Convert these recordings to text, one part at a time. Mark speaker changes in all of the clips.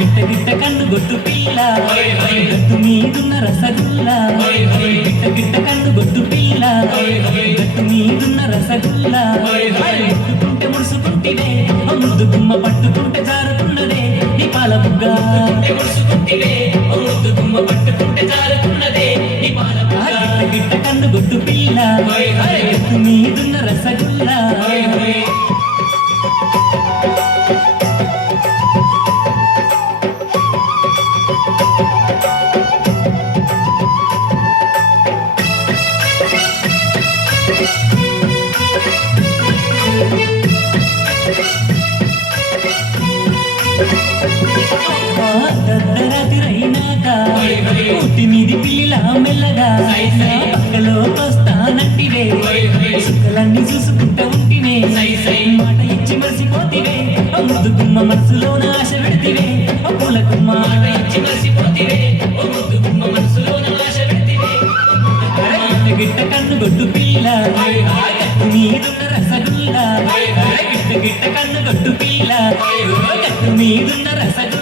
Speaker 1: గిట్ట గిట్ట కన్ను గొట్టు పిల్ల. గట్టు మీదున్న రసగుల్ల. గిట్ట గిట్ట కన్ను గొట్టు పిల్ల. గట్టు మీదున్న రసగుల్ల. ముట్టుకుంటే ముడుసుకుంటివే. ముద్దు గుమ్మ పట్టుకుంటే జారుతున్నదే. నీ పాల బుగ్గ.
Speaker 2: ముడుచుకుంటివే ముద్దు గుమ్మ పట్టుకుంటే జారుతున్నదే. నీ పాల
Speaker 1: గిట్ట గిట్ట కన్ను గొట్టు పిల్ల. గట్టు మీదున్న రసగుల్లా. ఊటి మీది పిల్ల మెల్లగా పక్కలో వస్తానంటివే సుక్కలన్నీ చూసుకుంటా ఉంటినే మాట ఇచ్చి మర్చిపోతివే ముద్దు గుమ్మ మనసులోన ఆశ పెడితివే. పూల గుమ్మ
Speaker 2: మాట ఇచ్చి మర్చిపోతివే ముద్దు గుమ్మ మనసులో ఆశ పెడితివే.
Speaker 1: గిట్ట కన్ను గొడ్డు పిల్ల మీదున్న రసగుల్ల. గిట్ట గిట్ట కన్ను గొడ్డు పిల్ల మీదున్న రసగుల్ల.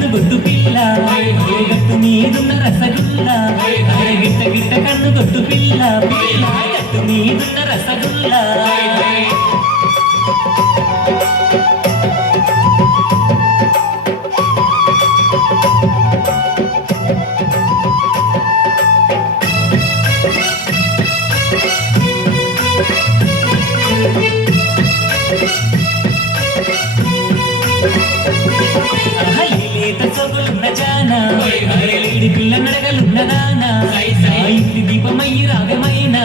Speaker 1: కన్ను గొడ్డు పిల్ల గట్టు మీదున్న రసగుల్ల. గిట్ట గిట్ట కన్ను గొడ్డు పిల్ల పిల్ల గట్టు మీదున్న రసగుల్ల. లేత సొగులున్న జాన. అరలేడి పిల్ల నడగలున్న దాన. ఇంటి దీపమయ్యి రాగమైన.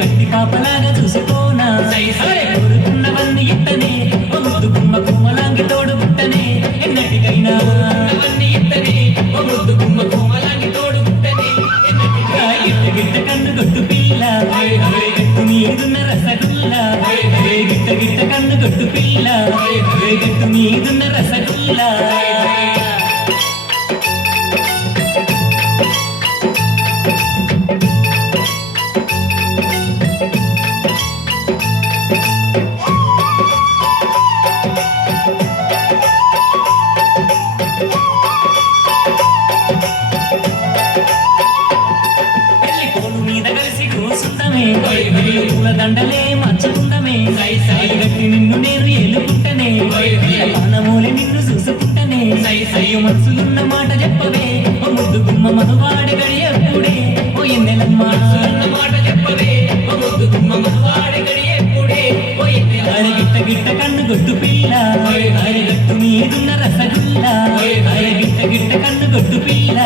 Speaker 1: కత్తి పాపలాగా చూసుకోనా అరే కోరుకున్నవన్నీ ఇట్టనే. ముద్దు కుమ్మలాంగి తోడు పుట్టనే. ఎన్నటికైనా
Speaker 2: తోడు పుట్టనే.
Speaker 1: ఆ గిట్ట గిట్ట కన్ను గొట్టు పిల్ల. గట్టు మీదున్న రసగుల్ల. అరే గిట్ట గిట్ట కన్ను గొట్టు పిల్ల. అరే గట్టు మీదున్న రసగుల్ల. కూసుందమే పూల దండలే మర్చుకుందమే సై. గట్టి నిన్ను నేను ఏలుకుంటనే. పానమూలి నిన్ను చూసుకుంటనే. అయ్యో మనసులున్న మాట చెప్పవే. ఓ ముద్దు గుమ్మ మధువాడి గడియప్పుడే ఓ ఎన్నెలమ్మ.
Speaker 2: మాట చెప్పవే. ఓ ముద్దు గుమ్మ మనవాడి గడియెప్పుడే ఓ ఎన్నెల
Speaker 1: గిట్ట గిట్ట కన్ను గొట్టు పిల్ల. అరే గట్టు మీదున్న రసగుల్ల. అరే గిట్ట గిట్ట కన్ను గొట్టు పిల్ల.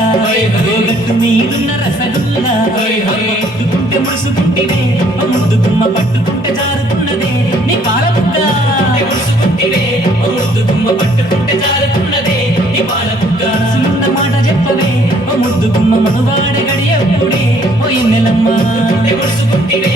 Speaker 1: గట్టు మీదున్న రసగుల్ల. ముద్దు గుమ్మ పట్టుకుంటే జారుతున్నదే ఇవాళ పాల బుగ్గ మాట చెప్పవే. ఓ ముద్దు గుమ్మ మనువాడే గడియప్పుడే ఓ ఎన్నెలమ్మ
Speaker 2: ముడుచుకుంటివే